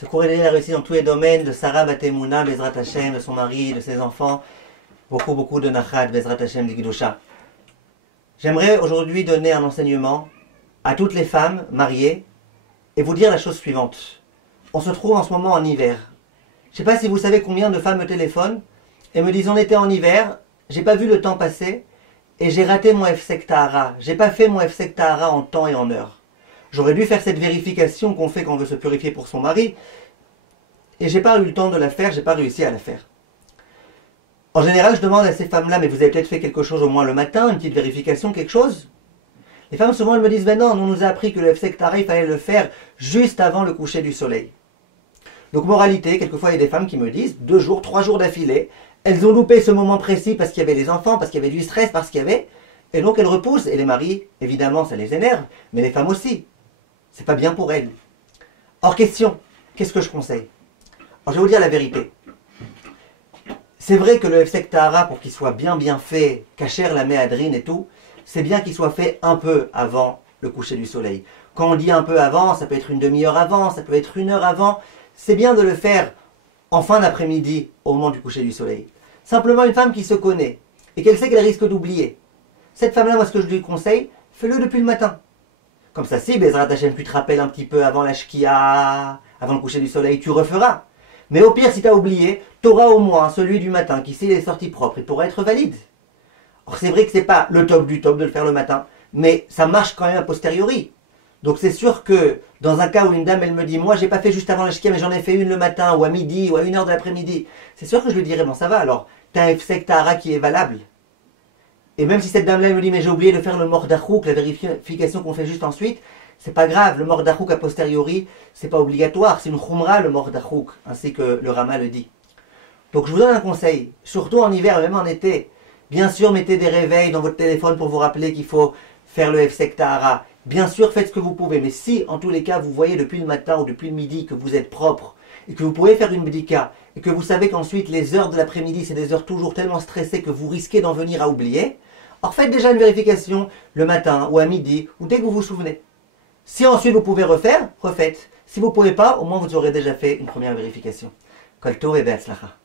Ce cours il a réussi dans tous les domaines, de Sarah Batemouna, Bezrat Hashem, de son mari, de ses enfants. Beaucoup de Nachat, Bezrat Hashem, de Gidusha. J'aimerais aujourd'hui donner un enseignement à toutes les femmes mariées et vous dire la chose suivante. On se trouve en ce moment en hiver. Je ne sais pas si vous savez combien de femmes me téléphonent et me disent on était en hiver, j'ai pas vu le temps passer et j'ai raté mon Hefsek Tahara. J'ai pas fait mon Hefsek Tahara en temps et en heure. J'aurais dû faire cette vérification qu'on fait quand on veut se purifier pour son mari et j'ai pas eu le temps de la faire, j'ai pas réussi à la faire. En général, je demande à ces femmes-là, mais vous avez peut-être fait quelque chose au moins le matin, une petite vérification, quelque chose? Les femmes souvent elles me disent, ben non, on nous a appris que le Hefsek Tahara, il fallait le faire juste avant le coucher du soleil. Donc moralité, quelquefois il y a des femmes qui me disent, 2 jours, 3 jours d'affilée, elles ont loupé ce moment précis parce qu'il y avait les enfants, parce qu'il y avait du stress, parce qu'il y avait... Et donc elles repoussent, et les maris, évidemment, ça les énerve, mais les femmes aussi. C'est pas bien pour elles. Hors question, qu'est-ce que je conseille? Alors je vais vous dire la vérité. C'est vrai que le Hefsek Tahara, pour qu'il soit bien fait, kasher la méadrine et tout, c'est bien qu'il soit fait un peu avant le coucher du soleil. Quand on dit un peu avant, ça peut être une demi-heure avant, ça peut être 1 heure avant. C'est bien de le faire en fin d'après-midi, au moment du coucher du soleil. Simplement une femme qui se connaît et qu'elle sait qu'elle risque d'oublier. Cette femme-là, moi ce que je lui conseille, fais-le depuis le matin. Comme ça, si Bezrat Hashem, tu te rappelles un petit peu avant la shkia, avant le coucher du soleil, tu referas. Mais au pire, si tu as oublié, tu auras au moins celui du matin qui, s'il est sorti propre, il pourra être valide. Or, c'est vrai que c'est pas le top du top de le faire le matin, mais ça marche quand même a posteriori. Donc c'est sûr que dans un cas où une dame, elle me dit, moi j'ai pas fait juste avant la shkia, mais j'en ai fait une le matin, ou à midi, ou à 1 heure de l'après-midi, c'est sûr que je lui dirais, bon ça va, alors, tu as un Hefsek Tahara qui est valable. Et même si cette dame-là elle me dit, mais j'ai oublié de faire le mordachouk, la vérification qu'on fait juste ensuite, c'est pas grave, le mordachouk a posteriori, c'est pas obligatoire, c'est une khumra le mordachouk, ainsi que le Rama le dit. Donc je vous donne un conseil, surtout en hiver, même en été. Bien sûr, mettez des réveils dans votre téléphone pour vous rappeler qu'il faut faire le Hefsek Tahara. Bien sûr, faites ce que vous pouvez, mais si en tous les cas vous voyez depuis le matin ou depuis le midi que vous êtes propre et que vous pouvez faire une bdika et que vous savez qu'ensuite les heures de l'après-midi c'est des heures toujours tellement stressées que vous risquez d'en venir à oublier, alors faites déjà une vérification le matin ou à midi ou dès que vous vous souvenez. Si ensuite vous pouvez refaire, refaites. Si vous ne pouvez pas, au moins vous aurez déjà fait une première vérification. Kol tov et be'atzlacha.